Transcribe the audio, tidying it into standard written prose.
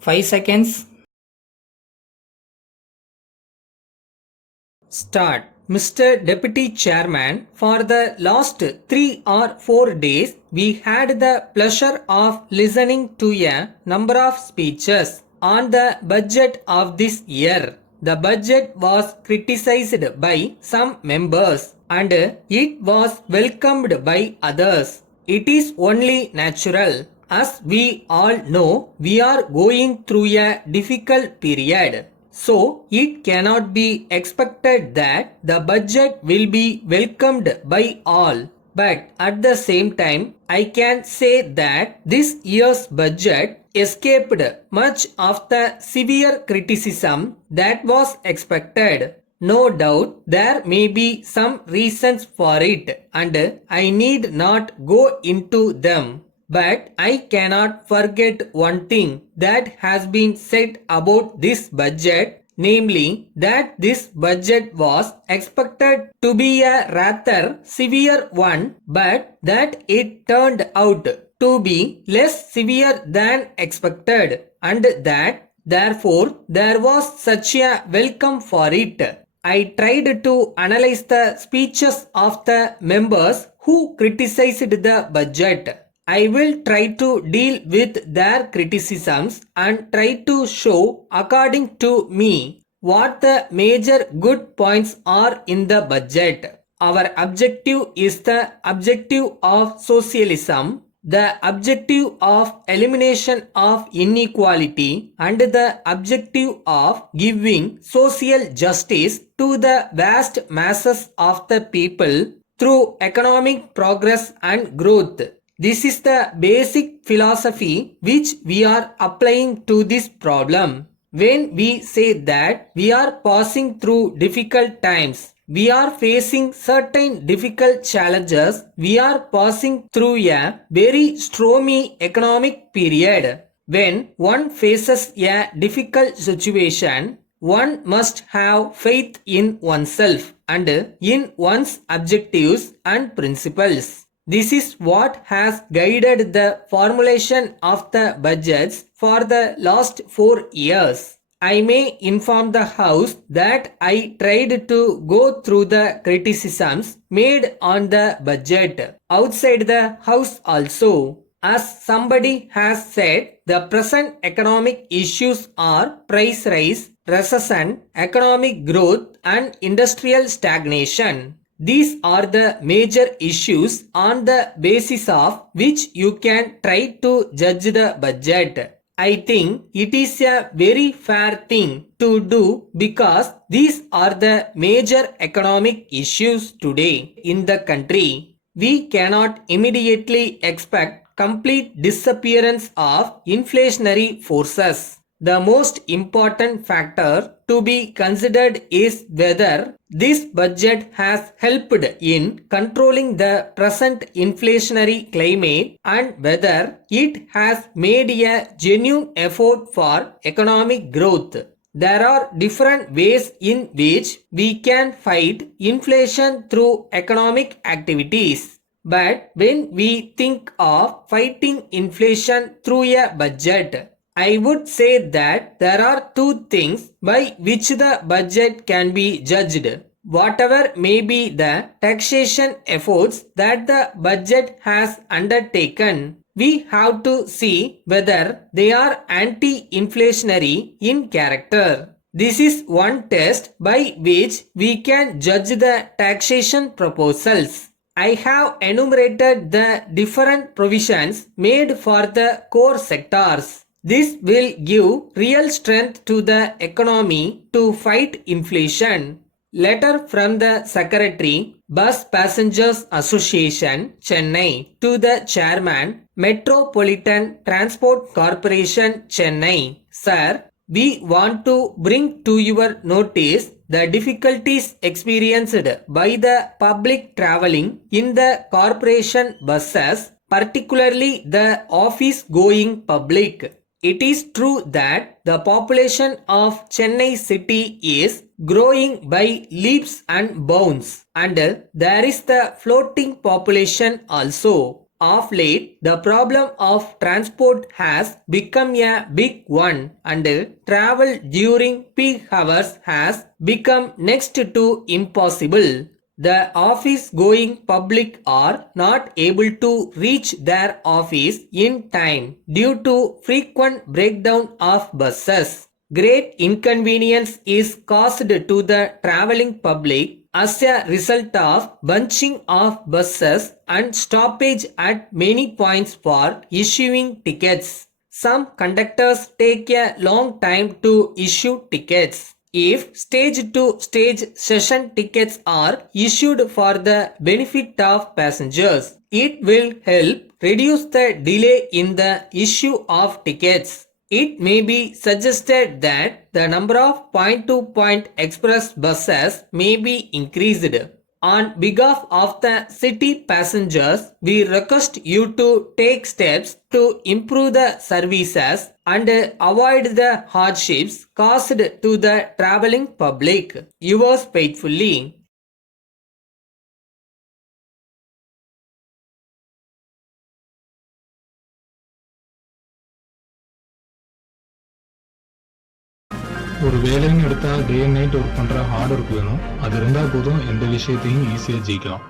5 seconds. Start. Mr. Deputy Chairman, for the last 3 or 4 days, we had the pleasure of listening to a number of speeches on the budget of this year. The budget was criticized by some members and it was welcomed by others. It is only natural. As we all know, we are going through a difficult period. So, it cannot be expected that the budget will be welcomed by all. But at the same time, I can say that this year's budget escaped much of the severe criticism that was expected. No doubt there may be some reasons for it and I need not go into them. But I cannot forget one thing that has been said about this budget, namely that this budget was expected to be a rather severe one, but that it turned out to be less severe than expected, and that therefore there was such a welcome for it. I tried to analyze the speeches of the members who criticized the budget. I will try to deal with their criticisms and try to show, according to me, what the major good points are in the budget. Our objective is the objective of socialism, the objective of elimination of inequality, and the objective of giving social justice to the vast masses of the people through economic progress and growth. This is the basic philosophy which we are applying to this problem. When we say that we are passing through difficult times, we are facing certain difficult challenges, we are passing through a very stormy economic period. When one faces a difficult situation, one must have faith in oneself and in one's objectives and principles. This is what has guided the formulation of the budgets for the last 4 years. I may inform the House that I tried to go through the criticisms made on the budget outside the House also. As somebody has said, the present economic issues are price rise, recession, economic growth, and industrial stagnation. These are the major issues on the basis of which you can try to judge the budget. I think it is a very fair thing to do because these are the major economic issues today in the country. We cannot immediately expect complete disappearance of inflationary forces. The most important factor to be considered is whether this budget has helped in controlling the present inflationary climate and whether it has made a genuine effort for economic growth. There are different ways in which we can fight inflation through economic activities. But when we think of fighting inflation through a budget, I would say that there are two things by which the budget can be judged. Whatever may be the taxation efforts that the budget has undertaken, we have to see whether they are anti-inflationary in character. This is one test by which we can judge the taxation proposals. I have enumerated the different provisions made for the core sectors. This will give real strength to the economy to fight inflation. Letter from the Secretary, Bus Passengers Association, Chennai, to the Chairman, Metropolitan Transport Corporation, Chennai. Sir, we want to bring to your notice the difficulties experienced by the public travelling in the corporation buses, particularly the office-going public. It is true that the population of Chennai city is growing by leaps and bounds, and there is the floating population also. Of late, the problem of transport has become a big one and travel during peak hours has become next to impossible. The office going public are not able to reach their office in time due to frequent breakdown of buses. Great inconvenience is caused to the traveling public as a result of bunching of buses and stoppage at many points for issuing tickets. Some conductors take a long time to issue tickets. If stage to stage session tickets are issued for the benefit of passengers, it will help reduce the delay in the issue of tickets. It may be suggested that the number of point-to-point express buses may be increased. On behalf of the city passengers, we request you to take steps to improve the services and avoid the hardships caused to the traveling public. Yours faithfully. ஒரு வேலைன்னு எடுத்தால் day and night work பண்ணுற hard work வேணும். அது இருந்தால் போதும் எந்த விஷயத்தையும் ஈஸியாக ஜெயிக்கலாம்.